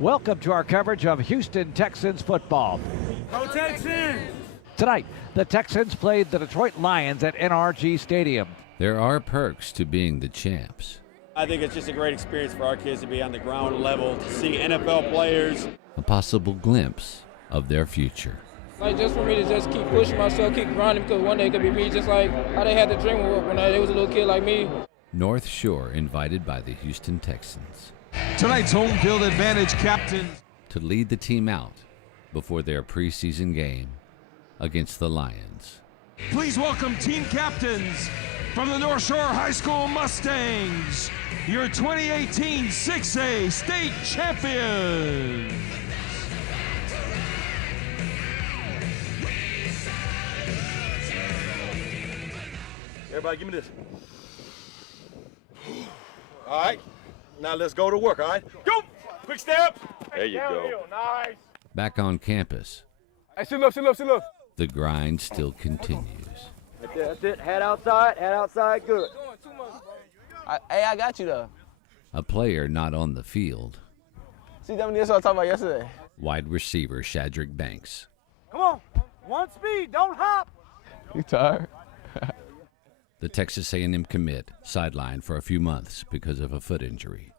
Welcome to our coverage of Houston Texans football. Go Texans! Tonight, the Texans played the Detroit Lions at NRG Stadium. There are perks to being the champs. I think it's just a great experience for our kids to be on the ground level, to see NFL players. A possible glimpse of their future. Like, just for me to just keep pushing myself, keep grinding, because one day it could be me, just like how they had the dream when they was a little kid like me. North Shore invited by the Houston Texans. Tonight's home field advantage captain To lead the team out before their preseason game against the Lions. Please welcome team captains from the North Shore High School Mustangs, your 2018 6A state champions. Everybody give me this. All right, now let's go to work, all right? Go! Quick step. There you go. Nice. Back on campus, Hey, sit up. the grind still continues. That's it. Head outside, good. I got you though. A player not on the field. See, that's what I was talking about yesterday. Wide receiver Shadrick Banks. Come on. One speed, don't hop. You tired? The Texas A&M commit sidelined for a few months because of a foot injury.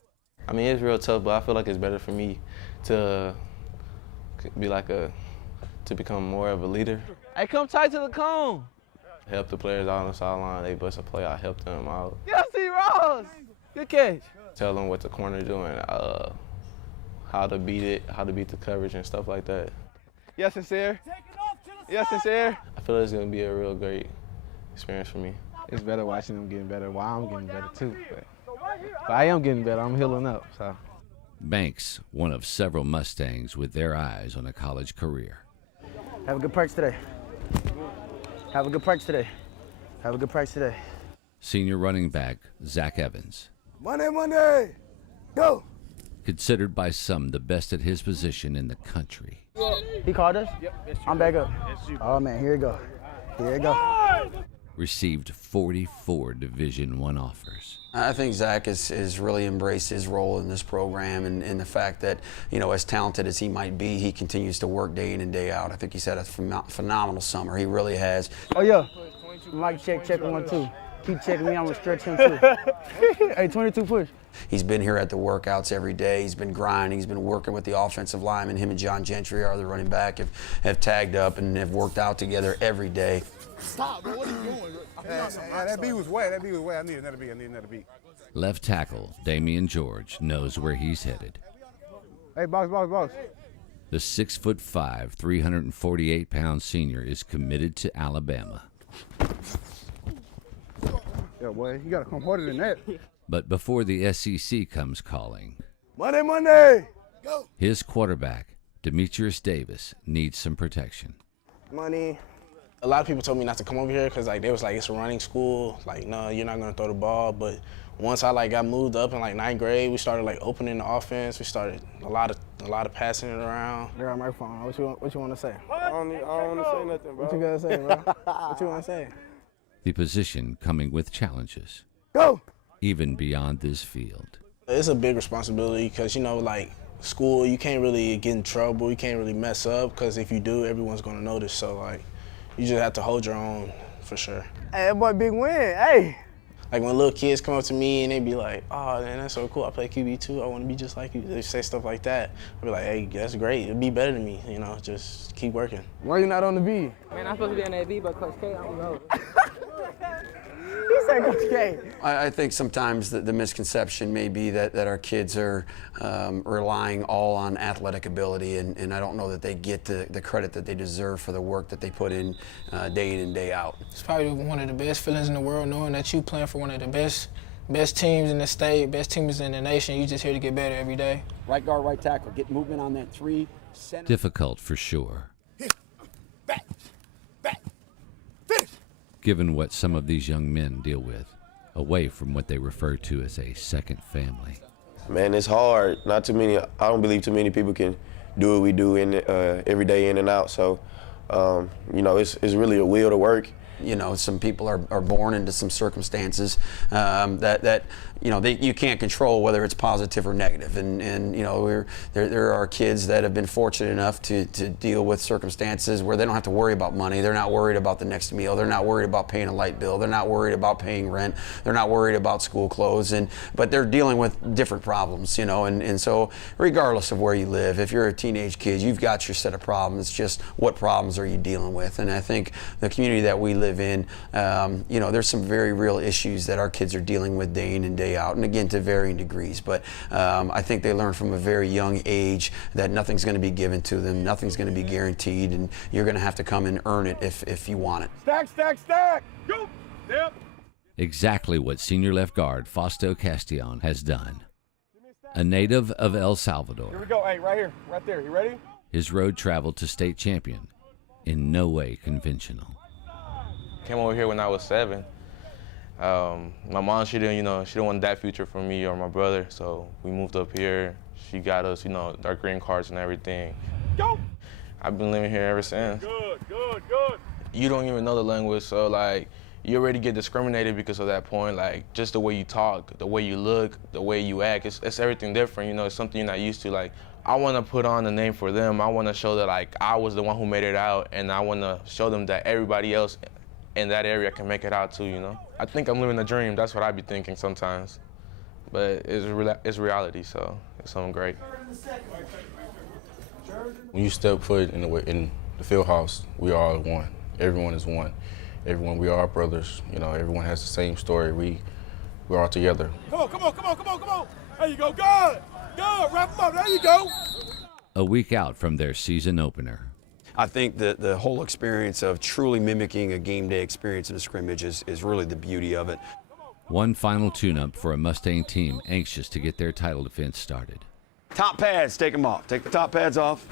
I mean, it's real tough, but I feel like it's better for me to be to become more of a leader. Hey, come tight to the cone. Help the players out on the sideline. They bust a play, I help them out. Yeah, see Ross. Good catch. Tell them what the corner doing, how to beat it, how to beat the coverage and stuff like that. Yes, sincere. Yes, sincere. I feel it's gonna be a real great experience for me. It's better watching them getting better while I'm getting better too. But I am getting better. I'm healing up. So. Banks, one of several Mustangs with their eyes on a college career. Have a good practice today. Have a good practice today. Have a good practice today. Senior running back Zach Evans. Monday, go. Considered by some the best at his position in the country. He called us? Yep. I'm back up. Oh, man, here you go. Received 44 Division I offers. I think Zach has really embraced his role in this program and the fact that, you know, as talented as he might be, he continues to work day in and day out. I think he's had a phenomenal summer. He really has. Oh, yeah. Mike, check 1, 2. Keep checking me. I'm going to stretch him, too. Hey, 22 push. He's been here at the workouts every day. He's been grinding. He's been working with the offensive lineman. Him and John Gentry, our other running back, have tagged up and have worked out together every day. Stop, bro. What are you doing? That beat was wet. I need another beat. Left tackle Damian George knows where he's headed. Hey, boss. The 6'5", 348-pound senior is committed to Alabama. Yeah, boy, you got to come harder than that. But before the SEC comes calling, Monday, go. his quarterback, Demetrius Davis, needs some protection. Money. A lot of people told me not to come over here because they was like, it's a running school. Like, no, you're not gonna throw the ball. But once I got moved up in 9th grade, we started opening the offense. We started a lot of passing it around. They're on my phone. What you want to say? I don't want to say nothing, bro. What you gotta say, bro? What you want to say? The position coming with challenges, Go. even beyond this field. It's a big responsibility because, school, you can't really get in trouble. You can't really mess up because if you do, everyone's gonna notice. So, you just have to hold your own, for sure. Hey, that boy, big win. Hey. When little kids come up to me and they be like, oh, man, that's so cool. I play QB too. I want to be just like you. They say stuff like that. I be like, hey, that's great. It'll be better than me. Just keep working. Why you not on the B? Man, I'm supposed to be on that V, but Coach K, I don't know. He said Coach K. I think sometimes the misconception may be that our kids are relying all on athletic ability, and I don't know that they get the credit that they deserve for the work that they put in and day out. It's probably one of the best feelings in the world, knowing that you playing for one of the best teams in the state, best teams in the nation. You just here to get better every day. Right guard, right tackle. Get movement on that 3. Center. Difficult for sure. Given what some of these young men deal with, away from what they refer to as a second family. Man, it's hard. I don't believe too many people can do what we do every day in and out. So, it's really a will to work. Some people are born into some circumstances that you can't control whether it's positive or negative. And you know, there are kids that have been fortunate enough to deal with circumstances where they don't have to worry about money. They're not worried about the next meal. They're not worried about paying a light bill. They're not worried about paying rent. They're not worried about school clothes. But they're dealing with different problems, you know. And so regardless of where you live, if you're a teenage kid, you've got your set of problems. It's just what problems are you dealing with? And I think the community that we live in, you know, there's some very real issues that our kids are dealing with day in and day out, and again, to varying degrees. But I think they learn from a very young age that nothing's going to be given to them, nothing's going to be guaranteed, and you're going to have to come and earn it if you want it. Stack, stack, stack. Go. Yep. Exactly what senior left guard Fausto Castillon has done. A native of El Salvador. Here we go. Hey, right here, right there. You ready? His road travel to state champion, in no way conventional. Came over here when I was 7. My mom, she didn't want that future for me or my brother, so we moved up here. She got us, you know, our green cards and everything. Go! I've been living here ever since. Good, good, good. You don't even know the language, so like, you already get discriminated because of that point. Like, just the way you talk, the way you look, the way you act, it's everything different, you know, it's something you're not used to. Like, I want to put on a name for them. I want to show that, like, I was the one who made it out, and I want to show them that everybody else in that area can make it out too, you know? I think I'm living a dream. That's what I be thinking sometimes. But it's reality, so it's something great. When you step foot in the field house, we are all one. Everyone is one. Everyone, we are brothers. You know, everyone has the same story. We're all together. Come on, come on, come on, come on, come on. There you go, good. Good, wrap them up, there you go. A week out from their season opener. I think that the whole experience of truly mimicking a game day experience in a scrimmage is really the beauty of it. One final tune-up for a Mustang team anxious to get their title defense started. Top pads, take them off. Take the top pads off.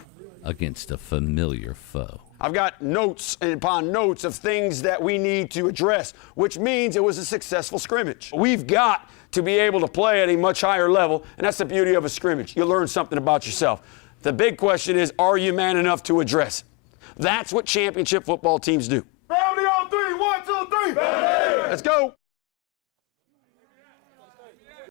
Against a familiar foe. I've got notes upon notes of things that we need to address, which means it was a successful scrimmage. We've got to be able to play at a much higher level, and that's the beauty of a scrimmage. You learn something about yourself. The big question is, are you man enough to address it? That's what championship football teams do. Family on 3, 1, 2, 3. Family. Let's go.